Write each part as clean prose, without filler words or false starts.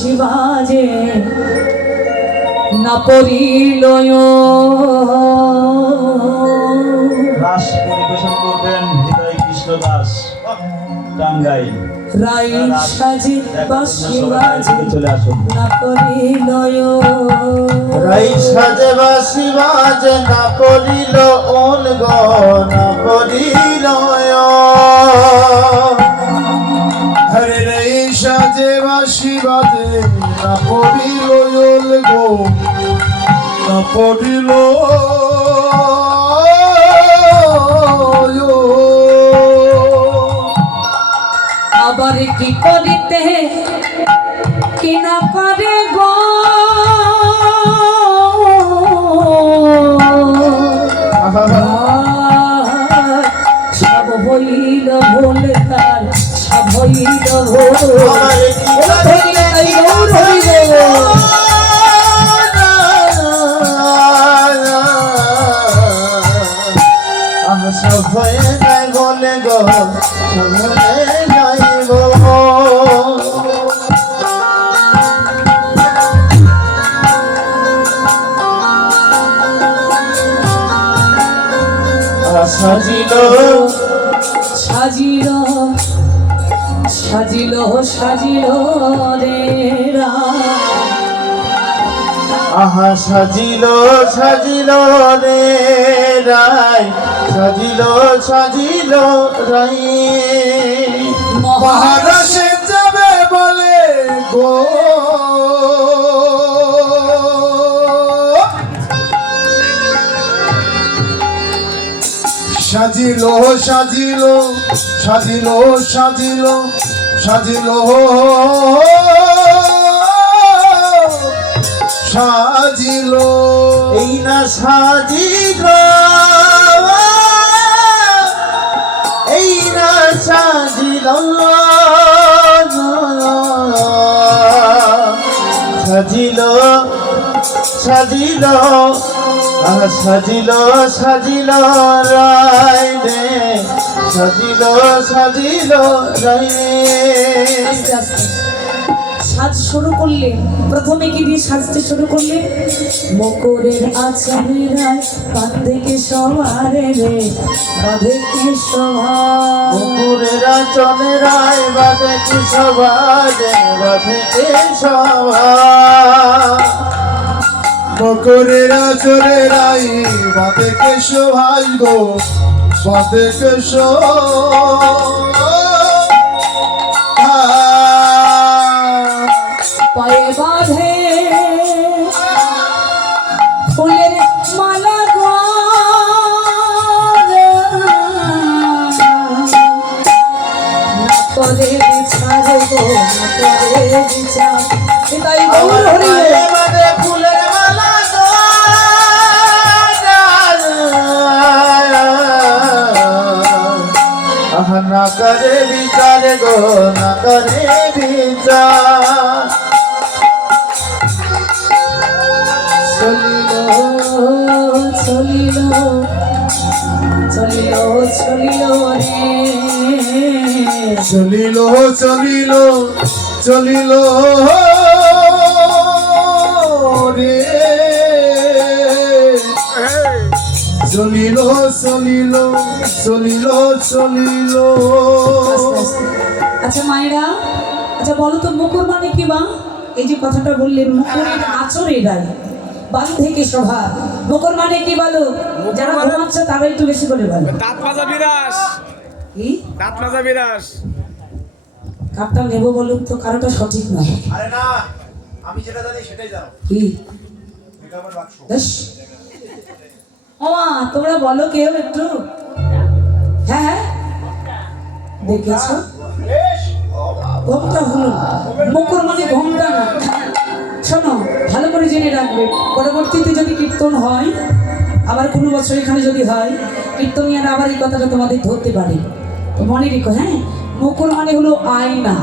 বাঁশি বাজে না পড়িল রাস পরিবেশন করবেন হৃদয় কৃষ্ণ দাস টাঙ্গাইল। রাই সাজে বাঁশি বাজে চলে আসুন। না পড়িল রাই সাজে বাঁশি বাজে না পড়িল ওন গো না পড়িল হরে রাই সাজে বাঁশি বাজে না পড়িল ওন গো না পড়িল আবার কি করিতে কি না করে গো সব হইল ভুল তার সব হইল ভুল সব হয়ে যায় বলে গো সব হয়ে যায় গো সাজিল সাজিল সাজিল সাজিল রে আহা সাজিল সাজিল রে রাই সাজিল সাজিল রাই মহারাশে যাবে বলে গো সাজিল সাজিল সাজিল সাজিল সাজিল সাজিল এই না সাজিল এই না সাজিল সাজিল সাজিল সাজিল সাজিল রাই রে সাজিল সাজিল রাই আস্তে আস্তে সাজ শুরু করলে প্রথমে কি দিয়ে সাজতে শুরু করলে মকরের আচারে রায় বাঁধে কে সবারে রে বাঁধে কে সবার পুরেরা চলে রায় বাঁধে কি সবারে বাঁধে কে সবার মকরেরা চলে রাই বাঁধে কে সবাই গো বাঁধে কে পায়ে বাঁধে ফুলের মালা গো না করে বিচার গো না করে বিচার তাই গৌর হরি ফুলের মালা না করে বিচার গো না করে বিচার চলিল চলিল চলিল চলিল রে চলিল চলিল চলিল রে চলিল চলিল চলিল চলিল আচ্ছা মায়েরা, আচ্ছা বলো তো মুকুর মানে কি মা? এই যে কথাটা বললেন মুকুরের আচরে রায় বাঁধে কে সভা, মুকুর মানে কি বলো? যারা ঘুমাচ্ছে তারা একটু বেশি করে বলো। দাঁত মাজা বিরাস, কি দাঁত মাজা বিরাস। কারটা নেবো বলুন তো, কারোটা সঠিক নয়। আরে না, আমি যেটা জানি সেটাই যাও। কি বেশ ওমা তোমরা বলো কেউ একটু। হ্যাঁ হ্যাঁ দেখেছো ঘোমটা হলো মুকুর মানে ঘোমটা না। শোনো ভালো করে জেনে রাখবে, পরবর্তীতে যদি কীর্তন হয়, আবার কোনো বছর এখানে যদি হয় কীর্তনিয়ারা আবার এই কথাটা তোমাদের ধরতে পারে, তো মনে রেখো। হ্যাঁ, মুকুর মানে হলো আয়না।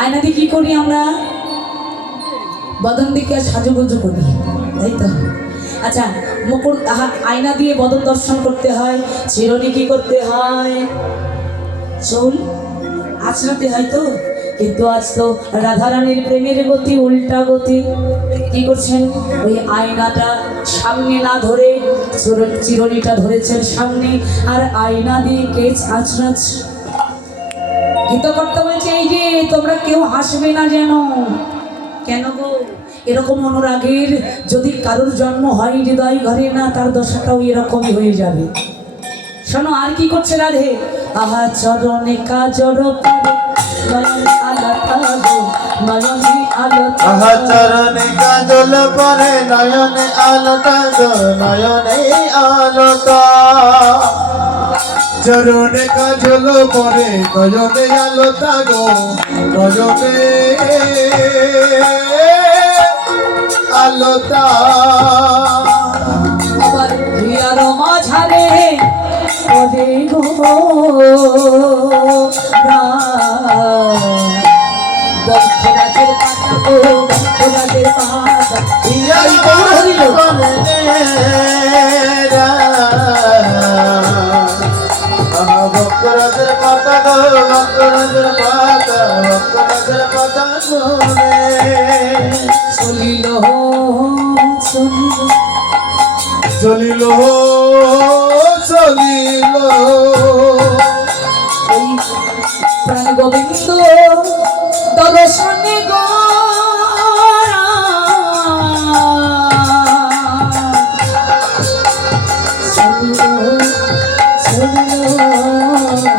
আয়না দিয়ে কী করি আমরা? বদন দিকে সাজুগুজু করি, তাই তো? আচ্ছা, মুকুর আয়না দিয়ে বদন দর্শন করতে হয়, চিরুনি কি করতে হয়? চুল আঁচড়াতে হয়। তো কিন্তু আজ তো রাধারানীর প্রেমের গতি উল্টা গতি। কি করছেন? ওই আয়নাটা সামনে না ধরে চিরুনিটা ধরেছেন সামনে, আর আয়না দিয়ে কেচ আঁচড়াচ্ছ। গীতকর্তা বলছে এই যে তোমরা কেউ হাসবে না যেন। কেন গো? এরকম অনুরাগের যদি কারোর জন্ম হয় হৃদয় ঘরে না, তার দশাটাও এরকমই হয়ে যাবে। শোনো আর কি করছে রাধে? আহা চরণে কাজর পারে নয়নে আলতা গো, নয়নে আলতা। আহা চরণে কাজল পরে নয়নে আলতা গো, নয়নে আলতা। চরণে কাজল পরে নয়নে আলতা গো, নয়নে আলতা। আবার হিয়ার মাঝারে পদে গো বক্ষরাজের পাতা গো, বক্ষরাজের পাতা। এই গৌর হরিল। বকরাজের পাতা গো, বকরাজের পাতা, বকরাজের পাতা শুনে চলিল চলিল চলিল চলিল এই প্রাণ গোবিন্দ দর্শনে গো চলিল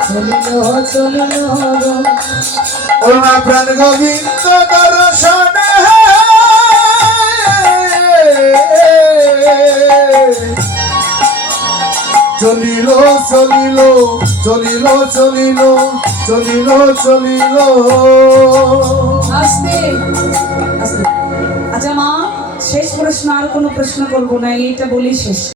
চলিল চলিল গো। ও মা প্রাণ গোবিন্দ দর্শনে চলিল চলিল চলিল চলিল চলিল চলিল। আস্তে আস্তে। আচ্ছা মা, শেষ প্রশ্ন, আর কোনো প্রশ্ন করবো না, এইটা বলি শেষ।